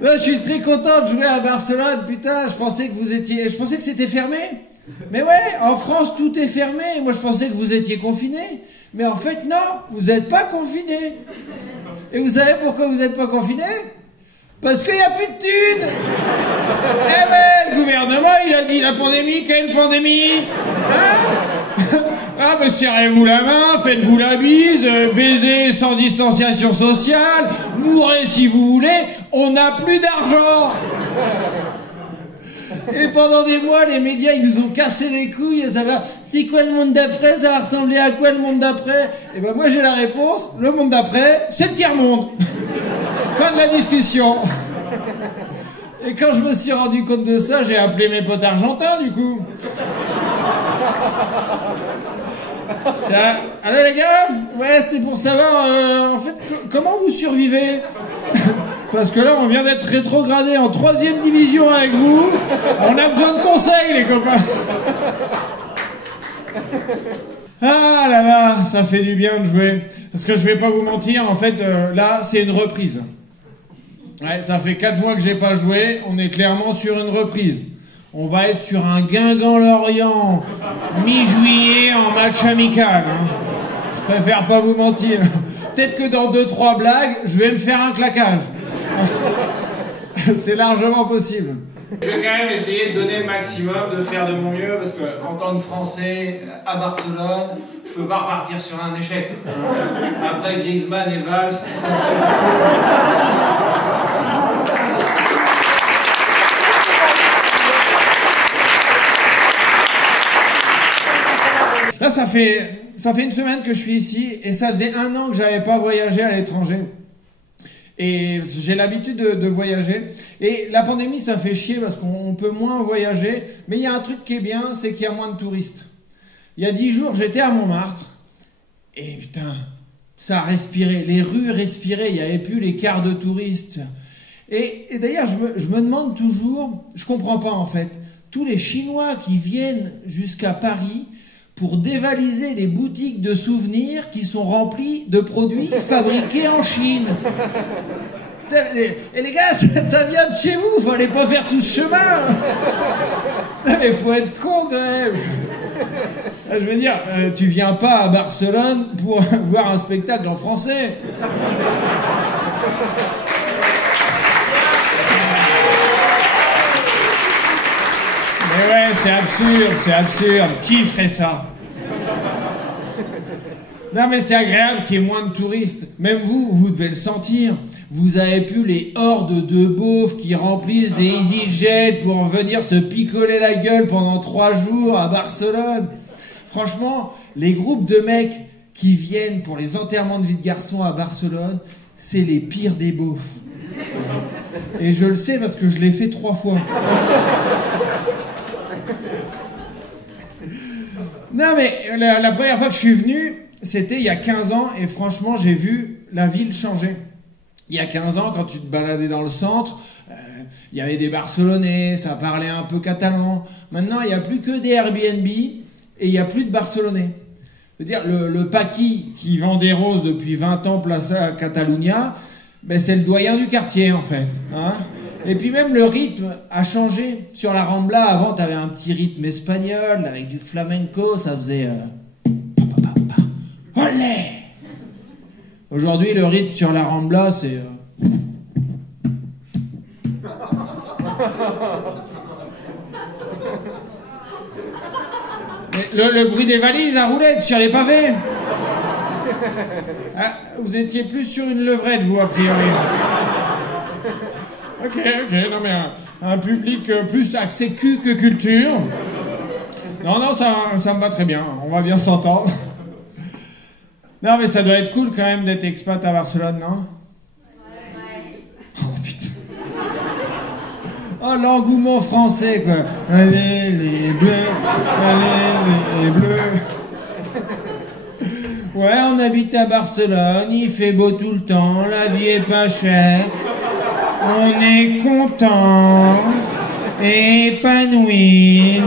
Là, je suis très content de jouer à Barcelone, putain, je pensais que c'était fermé. Mais ouais, en France, tout est fermé. Moi, je pensais que vous étiez confinés. Mais en fait, non, vous n'êtes pas confinés. Et vous savez pourquoi vous n'êtes pas confinés? Parce qu'il n'y a plus de thunes. Eh ben, le gouvernement, il a dit la pandémie, quelle pandémie? Hein? Ah, ben, serrez-vous la main, faites-vous la bise, baisez sans distanciation sociale, mourrez si vous voulez, on n'a plus d'argent. Et pendant des mois, les médias, ils nous ont cassé les couilles à savoir c'est quoi le monde d'après, ça va ressembler à quoi le monde d'après? Et ben moi j'ai la réponse, le monde d'après, c'est le tiers-monde. Fin de la discussion. Et quand je me suis rendu compte de ça, j'ai appelé mes potes argentins du coup. Tiens, allô les gars? Ouais, c'était pour savoir, en fait, comment vous survivez? Parce que là, on vient d'être rétrogradé en 3e division avec vous. On a besoin de conseils, les copains. Ah là là, ça fait du bien de jouer. Parce que je vais pas vous mentir, en fait, là, c'est une reprise. Ouais, ça fait 4 mois que j'ai pas joué. On est clairement sur une reprise. On va être sur un Guingamp-Lorient, mi-juillet en match amical. Hein. Je préfère pas vous mentir. Peut-être que dans 2-3 blagues, je vais me faire un claquage. C'est largement possible. Je vais quand même essayer de donner le maximum, de faire de mon mieux, parce que en tant que Français à Barcelone, je peux pas repartir sur un échec. Après Griezmann et Valls, ça me Là, ça fait une semaine que je suis ici, et ça faisait 1 an que j'avais pas voyagé à l'étranger. Et j'ai l'habitude de voyager. Et la pandémie, ça fait chier parce qu'on peut moins voyager. Mais il y a un truc qui est bien, c'est qu'il y a moins de touristes. Il y a 10 jours, j'étais à Montmartre. Et putain, ça respirait. Les rues respiraient. Il n'y avait plus les quarts de touristes. Et d'ailleurs, je me demande toujours, je comprends pas en fait, tous les Chinois qui viennent jusqu'à Paris pour dévaliser les boutiques de souvenirs qui sont remplies de produits fabriqués en Chine. Et les gars, ça vient de chez vous, fallait pas faire tout ce chemin. Mais faut être con quand même. Je veux dire, tu viens pas à Barcelone pour voir un spectacle en français. Mais ouais, c'est absurde. Qui ferait ça? Non mais c'est agréable qu'il y ait moins de touristes. Même vous devez le sentir. Vous avez plus les hordes de beaufs qui remplissent des EasyJet pour venir se picoler la gueule pendant 3 jours à Barcelone. Franchement, les groupes de mecs qui viennent pour les enterrements de vie de garçons à Barcelone, c'est les pires des beaufs. Et je le sais parce que je l'ai fait 3 fois. Non mais la première fois que je suis venu, c'était il y a 15 ans et franchement j'ai vu la ville changer. Il y a 15 ans, quand tu te baladais dans le centre, il y avait des Barcelonais, ça parlait un peu catalan. Maintenant, il n'y a plus que des Airbnb et il n'y a plus de Barcelonais. Je veux dire, le Paqui qui vend des roses depuis 20 ans place à Catalunya, ben c'est le doyen du quartier en fait. Hein. Et puis même le rythme a changé. Sur la Rambla, avant, tu avais un petit rythme espagnol avec du flamenco, ça faisait... Olé! Aujourd'hui, le rythme sur la Rambla, c'est... Le bruit des valises à roulettes sur les pavés. Ah, vous étiez plus sur une levrette, vous, a priori. Ok, non mais un public plus axé cul que culture. Non, ça me va très bien, on va bien s'entendre. Non mais ça doit être cool quand même d'être expat à Barcelone, non? Ouais. Oh putain. Oh l'engouement français quoi. Allez les bleus, allez les bleus. Ouais, on habite à Barcelone, il fait beau tout le temps, la vie est pas chère. On est content, épanoui.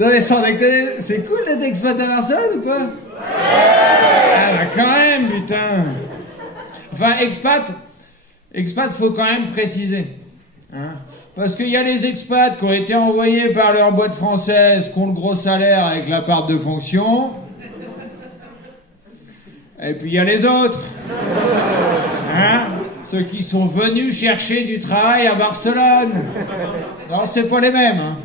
Non mais sans déconner, c'est cool d'être expat à Barcelone ou pas? Ah bah quand même, putain. Enfin, expat, Expat, faut quand même préciser. Hein, parce qu'il y a les expats qui ont été envoyés par leur boîte française, qui ont le gros salaire avec la part de fonction. Et puis il y a les autres. Hein, ceux qui sont venus chercher du travail à Barcelone. Non, c'est pas les mêmes. Hein.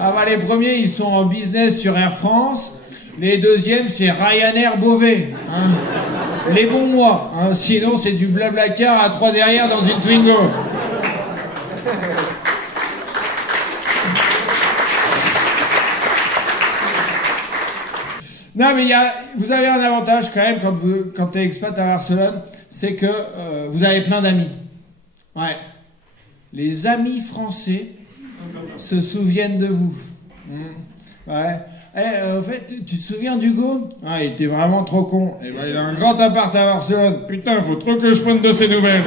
Ah bah les premiers, ils sont en business sur Air France. Les deuxièmes, c'est Ryanair Beauvais. Hein. Les bons mois. Hein. Sinon, c'est du blablacar à 3 derrière dans une Twingo. Non, mais vous avez un avantage quand même quand t'es expat à Barcelone, c'est que vous avez plein d'amis. Ouais. Les amis français se souviennent de vous. Ouais. En fait, tu te souviens d'Hugo? Ah, il était vraiment trop con. Eh ben, il a un grand appart à Barcelone. Putain, faut trop que je prenne de ses nouvelles.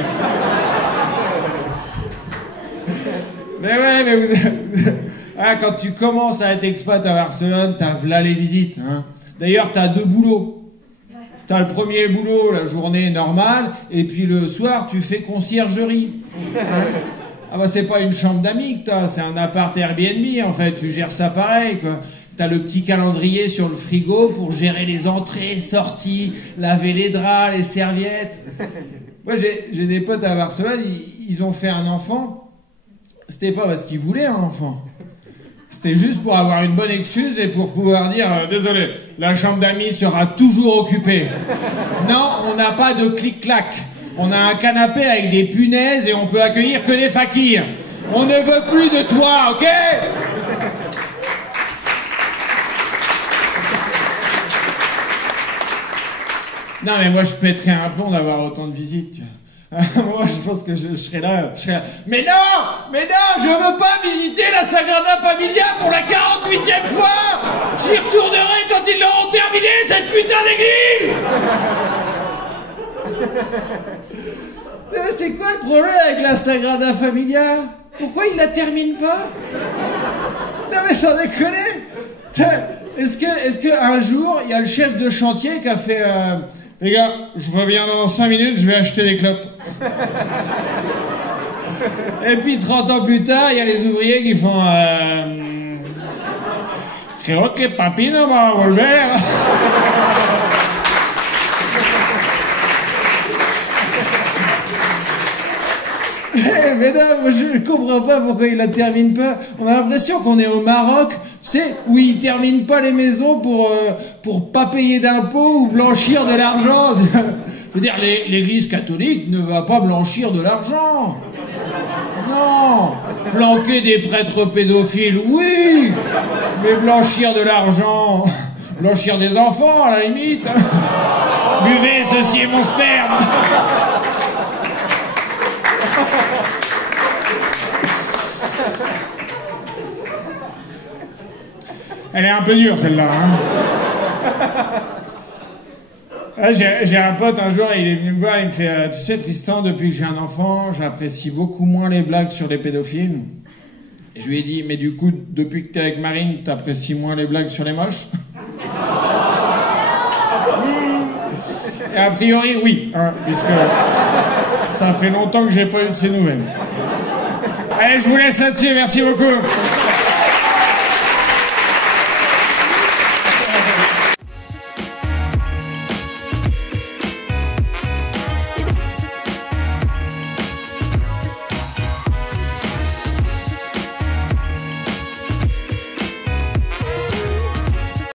Mais ouais, mais ah, quand tu commences à être expat à Barcelone, t'as v'là les visites. Hein. D'ailleurs, t'as 2 boulots. T'as le premier boulot, la journée normale, et puis le soir, tu fais conciergerie. Hein. Ah bah c'est pas une chambre d'amis que t'as, c'est un appart Airbnb en fait, tu gères ça pareil quoi. T'as le petit calendrier sur le frigo pour gérer les entrées, sorties, laver les draps, les serviettes. Moi j'ai des potes à Barcelone, ils ont fait un enfant. C'était pas parce qu'ils voulaient un enfant. C'était juste pour avoir une bonne excuse et pour pouvoir dire désolé, la chambre d'amis sera toujours occupée. Non, on n'a pas de clic-clac. On a un canapé avec des punaises et on peut accueillir que des fakirs. On ne veut plus de toi, ok? Non mais moi je pèterais un plomb d'avoir autant de visites. Tu vois. Moi je pense que je serais là. Mais non, je veux pas visiter la Sagrada Familia pour la 48e fois. J'y retournerai quand ils l'auront terminé cette putain d'église. C'est quoi le problème avec la Sagrada Familia? Pourquoi ils la terminent pas? Non mais sans déconner. Est-ce que un jour il y a le chef de chantier qui a fait les gars, je reviens dans 5 minutes, je vais acheter des clopes. Et puis 30 ans plus tard, il y a les ouvriers qui font creo que papi no va a volver. Mais non, moi je comprends pas pourquoi ils la terminent pas. On a l'impression qu'on est au Maroc, tu sais, où ils terminent pas les maisons pour pas payer d'impôts ou blanchir de l'argent. Je veux dire, l'église catholique ne va pas blanchir de l'argent. Non. Planquer des prêtres pédophiles, oui. Mais blanchir de l'argent, blanchir des enfants à la limite. Buvez, ceci est mon sperme. Elle est un peu dure celle-là. Hein. J'ai un pote un jour, il est venu me voir, il me fait tu sais Tristan, depuis que j'ai un enfant, j'apprécie beaucoup moins les blagues sur les pédophiles. Et je lui ai dit, mais du coup, depuis que t'es avec Marine, t'apprécies moins les blagues sur les moches? Et a priori, oui, hein, puisque ça fait longtemps que j'ai pas eu de ces nouvelles. Allez, je vous laisse là-dessus, merci beaucoup.